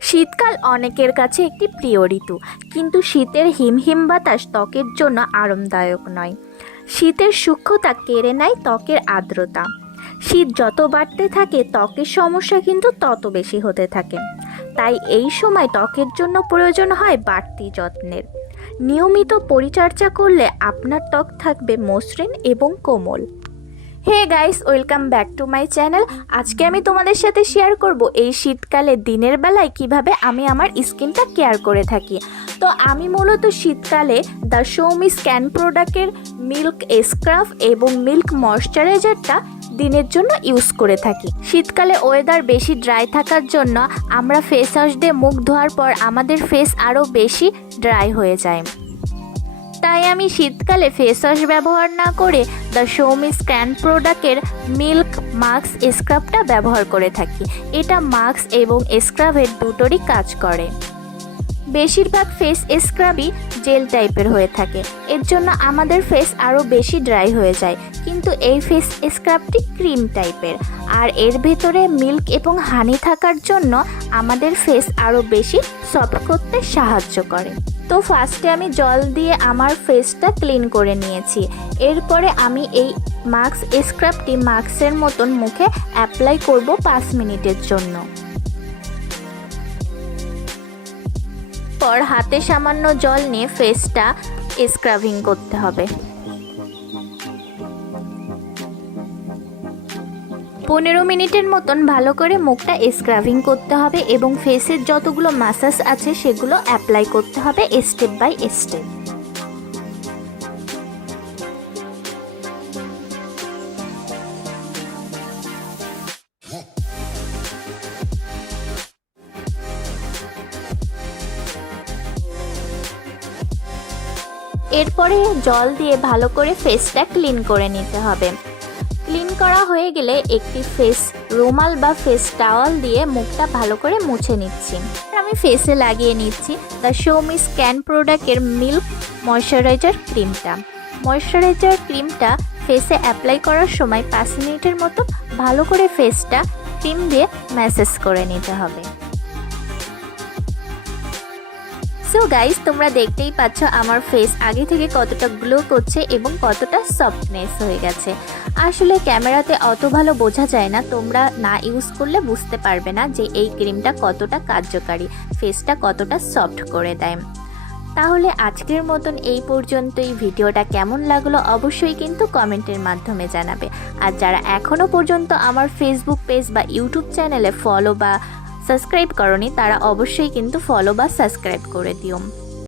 শীতকাল অনেকের কাছে একটি প্রিয় ঋতু, কিন্তু শীতের হিমহিম বাতাস ত্বকের জন্য আরামদায়ক নয়। শীতের সূক্ষ্মতা কেড়ে নেয় ত্বকের আর্দ্রতা। শীত যত বাড়তে থাকে ত্বকের সমস্যা কিন্তু তত বেশি হতে থাকে। তাই এই সময় ত্বকের জন্য প্রয়োজন হয় বাড়তি যত্নের। নিয়মিত পরিচর্যা করলে আপনার ত্বক থাকবে মসৃণ এবং কোমল। Hey guys, welcome back to my channel. আজকে আমি তোমাদের সাথে শেয়ার করব এই শীতকালে দিনের বেলায় কিভাবে আমি আমার স্কিনটা কেয়ার করে থাকি। তো আমি মূলত শীতকালে দ্য শোমি স্ক্যান প্রোডাক্টের মিল্ক স্ক্রাব এবং মিল্ক ময়শ্চারাইজারটা দিনের জন্য ইউজ করে থাকি। শীতকালে ওয়েদার বেশি ড্রাই থাকার জন্য আমরা ফেস ওয়াশ দিয়ে মুখ ধোয়ার পর আমাদের ফেস আরও বেশি ড্রাই হয়ে যায়। তাই আমি শীতকালে ফেস ওয়াশ ব্যবহার না করে দ্য শোমি স্ক্যান প্রোডাক্টের মিল্ক মাস্ক স্ক্রাবটা ব্যবহার করে থাকি। এটা মাস্ক এবং স্ক্রাবের দুটোরই কাজ করে। বেশিরভাগ ফেস স্ক্রাবই জেল টাইপের হয়ে থাকে, এর জন্য আমাদের ফেস আরও বেশি ড্রাই হয়ে যায়। কিন্তু এই ফেস স্ক্রাবটি ক্রিম টাইপের, আর এর ভেতরে মিল্ক এবং হানি থাকার জন্য আমাদের ফেস আরও বেশি সফট করতে সাহায্য করে। তো ফার্স্টে আমি জল দিয়ে আমার ফেসটা ক্লিন করে নিয়েছি। এরপরে আমি এই মাস্ক স্ক্রাবটি মাস্কের মতন মুখে অ্যাপ্লাই করব 5 মিনিটের জন্য। পর হাতে সামান্য জল নিয়ে ফেসটা স্ক্রাবিং করতে হবে। 15 মিনিটের মতন ভালো করে মুখটা স্ক্রাবিং করতে হবে এবং ফেসের যতগুলো মাসাজ আছে সেগুলো অ্যাপ্লাই করতে হবে স্টেপ বাই স্টেপ। এরপরে জল দিয়ে ভালো করে ফেসটা ক্লিন করে নিতে হবে। ক্লিন করা হয়ে গেলে একটি ফেস রুমাল বা ফেস টাওয়াল দিয়ে মুখটা ভালো করে মুছে নিচ্ছি। আমি ফেসে লাগিয়ে নিচ্ছি দ্য শোমি স্ক্যান প্রোডাক্টের মিল্ক ময়শ্চারাইজার ক্রিমটা। ময়শ্চারাইজার ক্রিমটা ফেসে অ্যাপ্লাই করার সময় 5 মিনিটের মতো ভালো করে ফেসটা ক্রিম দিয়ে ম্যাসাজ করে নিতে হবে। সো গাইস, তোমরা দেখতেই পাচ্ছ আমার ফেস আগে থেকে কতটা গ্লো করছে এবং কতটা সফটনেস হয়ে গেছে। আসলে ক্যামেরাতে অত ভালো বোঝা যায় না, তোমরা না ইউজ করলে বুঝতে পারবে না যে এই ক্রিমটা কতটা কার্যকারী, ফেসটা কতটা সফট করে দেয়। তাহলে আজকের মতন এই পর্যন্তই। ভিডিওটা কেমন লাগলো অবশ্যই কিন্তু কমেন্টের মাধ্যমে জানাবে। আর যারা এখনও পর্যন্ত আমার ফেসবুক পেজ বা ইউটিউব চ্যানেলে ফলো বা সাবস্ক্রাইব করনি তারা অবশ্যই কিন্তু ফলো বা সাবস্ক্রাইব করে দিও।